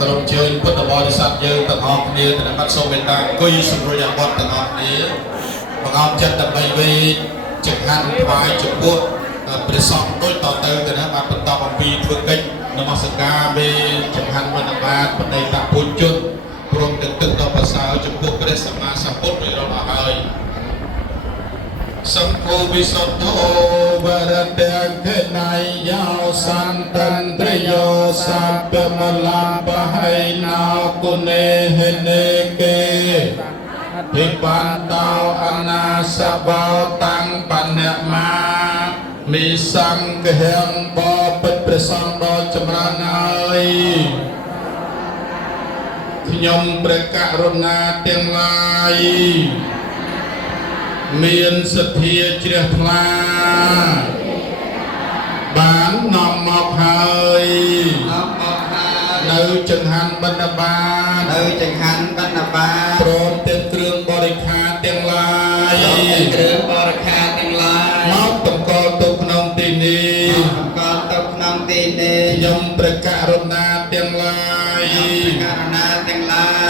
ក្រុមជើងពុទ្ធបរិស័ទយើងទាំងអស់គ្នាដែលបានសូមមេត្តាអង្គុយសម្រួលយ៉ាងបត់ទាំងអស់គ្នាបង្អោបចិត្តដើម្បីវេចង្ហាន់ថ្វាយចំពោះព្រះសង្ឃដូចតទៅទៅណាបានបន្តអំពីធ្វើកិច្ចនមស្ការវេចង្ហាន់វណ្ណបាតបដិតាពុជជនព្រមទាំងទឹកដល់ប្រសើរចំពោះព្រះសម្មាសម្ពុទ្ធដោយរាប់អស់ហើយសម្ពោវិសុទ្ធោវរតេខេណៃយោសន្តន្ត្រយោសព្ពមលាបហៃណោគុណេហេនេកេភិបន្តោអនាសបោតាំងបញ្ញមាមីសង្ឃហេងបពិតព្រះសង្ឃដ៏ចម្រើនហើយខ្ញុំព្រះករុណាទាំងឡាយមានសទ្ធាជ្រះថ្លាបាននាំមកហើយនៅចង្ហាន់បណ្ឌបាតព្រមទាំងគ្រឿងបរិក្ខារទាំងឡាយមកតម្កល់ទៅក្នុងទីនេះខ្ញុំព្រះករុណាទាំងឡាយ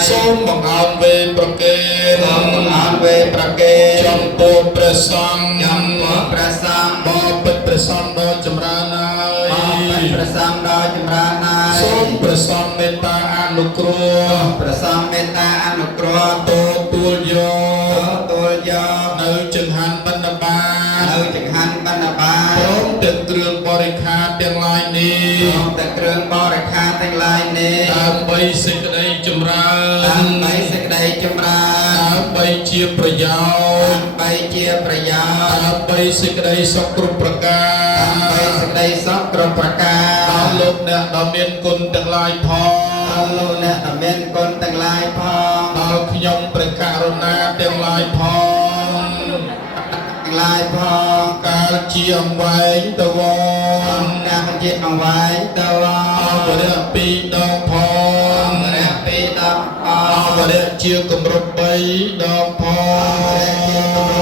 សូមបង្អោនវេប្រកេនចំពោះព្រះសង្ឃបពិតព្រះសង្ឃដ៏ចម្រើនហើយសូមព្រះសង្ឃមេត្តាអនុគ្រោះទទួលយកនៅចង្ហាន់បណ្ឌបាតព្រមទាំងគ្រឿងបរិក្ខារទាំងឡាយនេះដើម្បីសេចក្តីចម្រើនដើម្បីជាប្រយោជន៍ដើម្បីសេចក្តីសុខគ្រប់ប្រការដល់លោកអ្នកដ៏មានគុណទាំងឡាយផងដល់ខ្ញុំព្រះករុណាទាំងឡាយផងកាលជាអង្វែងទៅវងអវរៈពីរដងផងអវរៈជាគម្រប់3ដងផ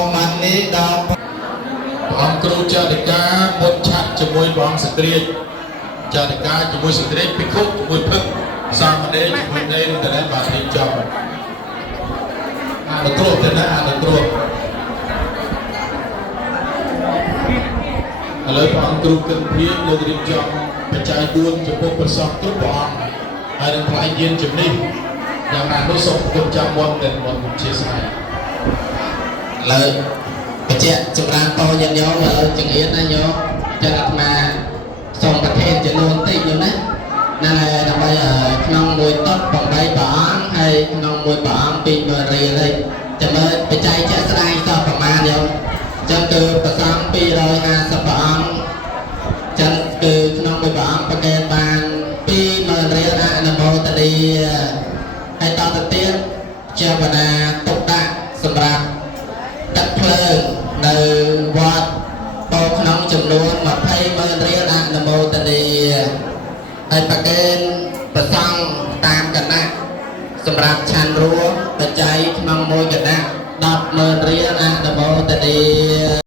ងព្រះអង្គគ្រូចារិកាមុតឆាត់ជាមួយព្រះអង្គសក្រាចចារិកាជាមួយសក្រាចភិក្ខុជាមួយភឹកសាមណេរជាមួយនេនតែបានរៀបចំអនុគ្រោះទៅណាអនុគ្រោះឥឡូវព្រះអង្គគ្រូគិតព្រានលោករៀបចំបច្ច័យ4ចំពោះព្រះសង្ឃគ្រប់ព្រះអង្គហើយនឹងថ្លៃយានជំនិះយ៉ាងណានោះសូមគុំចាំមុនទាំងមុនជាស្មារតីឥឡូវបច្ចៈចម្រើនតញាតិញោមឥឡូវចង្អៀតណាញោមចឹងអាត្មាសូមប្រធានចំនួនតិចនោះណាហើយដើម្បីក្នុងមួយតុ8ព្រះអង្គហើយក្នុងមួយព្រះអង្គ20000រៀលហើយចាំមើលបច្ច័យជាក់ស្ដែងតប្រមាណញោមចឹងគឺប្រសង250ព្រះអង្គចឹងគឺក្នុងមួយព្រះអង្គប្រកែកបាន20000រៀលអនុមោទនីហើយតទៅទៀតជាវតាទុកដាក់សម្រាប់ទឹកភ្លើងនៅវត្តតក្នុងចំនួន20000រៀលអនុមោទនីហើយប្រកែកប្រសងតាមគណៈសម្រាប់ឆាន់រួមបច្ច័យក្នុងមួយគណៈ100,000រៀលអនុមោទនី